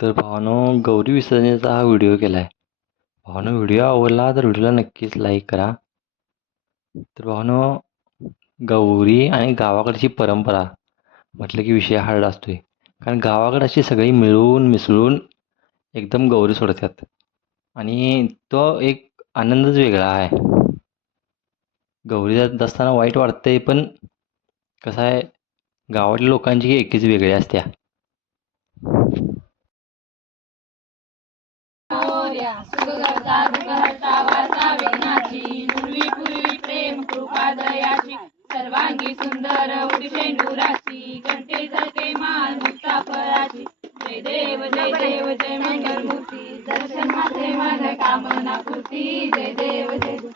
तर भावानो गौरी विसर्जनेचा हा व्हिडिओ केला आहे भावानो व्हिडिओ आवडला तर व्हिडिओला नक्कीच लाईक करा. तर भावानो गौरी आणि गावाकडची परंपरा म्हटलं की विषय हार्ड असतो आहे कारण गावाकडे अशी सगळी मिळून मिसळून एकदम गौरी सोडतात. आणि तो एक आनंदच वेगळा आहे. गौरी जात असताना वाईट वाटतंय पण कसं आहे गावातल्या लोकांची एकीच वेगळी असत्या. मोरया सुगर्ता दुर्घटता वार्ता विघ्नाची पूर्वी पूर्वी प्रेम कृपा दयाची. सर्वांगी सुंदर उडी शेंडुराची घंटे झळके मान मुक्ता फळाची जय देव जय देव जय मंगल मूर्ती दर्शन माझे मन कामना पूर्ती. जय देव जय देव.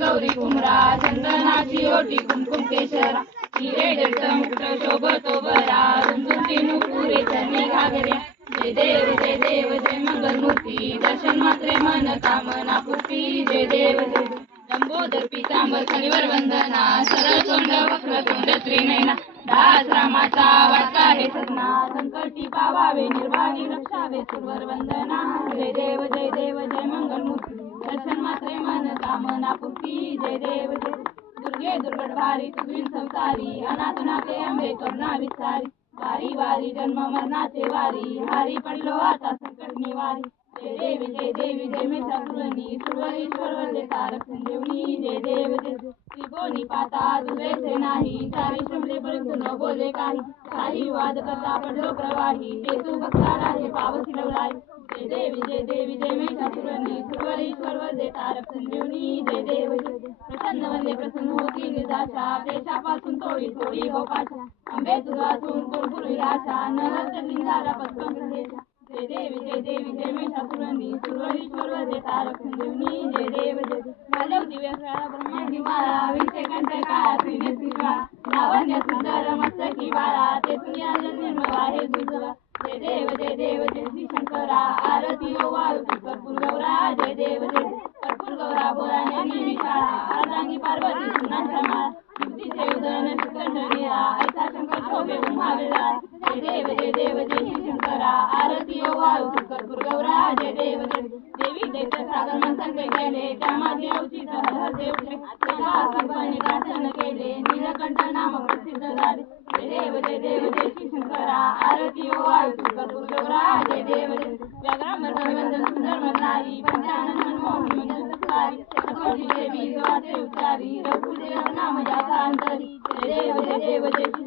गौरी कुमरा चंदनाची ओटी कुमकुम केशरा. हिरे जडत मुकुट शोभतो बरा रुंजुंटी नुपुरे चरणी घागऱ्या. जय देव जय देव जय मंगलमूर्ती. दर्शन मात्रे मन कामना पूर्ती. जय देव जय लंबोदर पितांबर कलिवर वंदना. सरळ तोंड वक्र तोंड त्रिनयना. दास रामाचा वाटता हे सदना संकटी पावावे निर्वाणी रक्षावे. सुरवर वंदना. जय देव जय देव जय मंगलमूर्ती. दर्शन मात्रे मन कामना पूर्ती. जय देव जय दुर्गे दुर्गड भारी तुझी संसारी. अनाथ नाते अंबे करुणा विस्तारी. वारी वारी जन्म मरणाचे वारी. हारी पडलो आता संकट निवारी जय देवी जय देवी जय मे सासुरनी सुरवरीश्वर वंदे तारक संजीवनी. जय देव जय त्रिकोणी पाता तुझे नाही. चारी शंभरे परंतु न बोले काही. काही वाद करता पडलो प्रवाही. ते तू भक्ताला हे पावसी लवलाई जय देवी जय देवी जय मे सासुरनी सुरवरीश्वर वंदे तारक संजीवनी. जय देव जय प्रसन्न वंदे प्रसन्न होती निदाशा देशापासून थोडी थोडी गोपाशा. पाशा अंबे तुझातून कुरकुर विलाशा नरत जय देवी जय देवी जय मे सासुरनी सुरवरीश्वर वंदे तारक संजीवनी जय देव जय देव. दिव्य ब्रह्मांडी माळा विषय कंठ काळा त्रिने श्रीवा लावण्य सुंदर मस्तकी बाळा ते तुझ्या निर्मळ आहे दुर्गा जय देव जय देव जय श्री शंकरा आरती ओ वाळू कर्पूर गौरा जय देव जय कर्पूर गौरा बोरा नेहमी शाळा अर्धांगी पार्वती सुनांच्या माळा बुद्धीचे उदयन सुकंठ नीरा शोभे उमावेला जय देव जय देव जय श्री शंकरा आरती ओ वाळू कर्पूर गौरा जय देव जय देवी दैत्य सागर मंथन ते गेले त्या माझे अवचित हर हर देव जय. दर्शन केले नीलकंठ नाम प्रसिद्ध झाले जय देव जय देव जय श्री शंकरा आरती ओ वाळू कर्पूर गौरा जय देव जय देव. व्याघ्रांबर वंदन सुंदर मनारी पंचानन मनमोहन मंगल सत्कारी सकोटी देवी गवाचे उच्चारी रघुदेव नाम जाता अंतरी जय देव जय देव जय श्री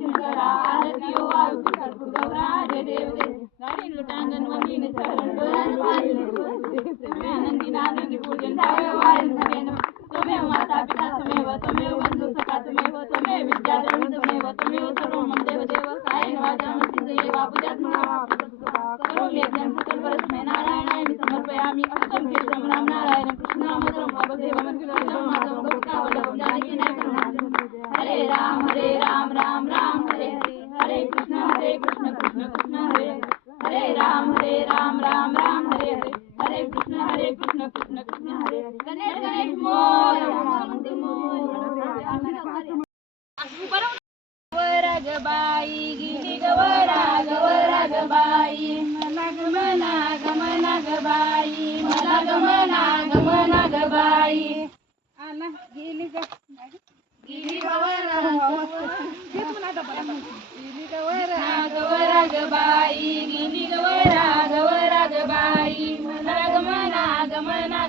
मोर गवरागबाई गिरी गवरा मला गमना गमना मला गमना गमना गेली ग गिरी गिरी मला गमना गमना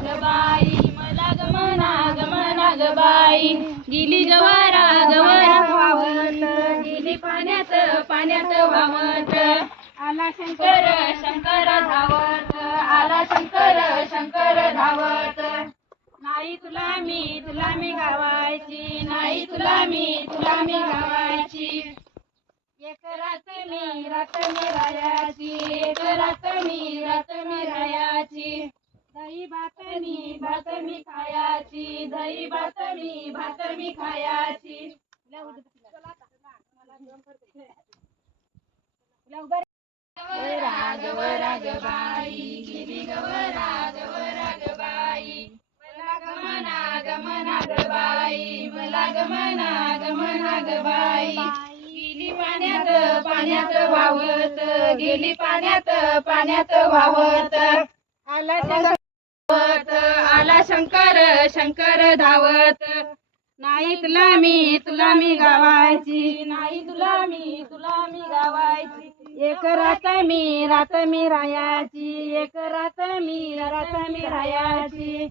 मला गमना गमना गिली गवारा गवरा वावत गेली पाण्यात पाण्यात वावत आला शंकर शंकर धावत आला शंकर शंकर धावत. नाही तुला मी तुला मी गावायची नाही तुला मी तुला मी गावायची. एक रात मी रात मी रायाची एक रात मी रात मी रायाची दही भात मी भात मी खायाची. दही भात मी भात मी खायाची. गबाई मला गमना गमना गबाई मला गमना गमना गबाई गेली पाण्यात पाण्यात वाहत गेली पाण्यात पाण्यात वाहत आला आला शंकर शंकर धावत. नाही तुला मी तुला मी गावायची. नाही तुला मी तुला मी गावायची. एक रात मी रात मी रायाची एक रात मी रात मी रायाची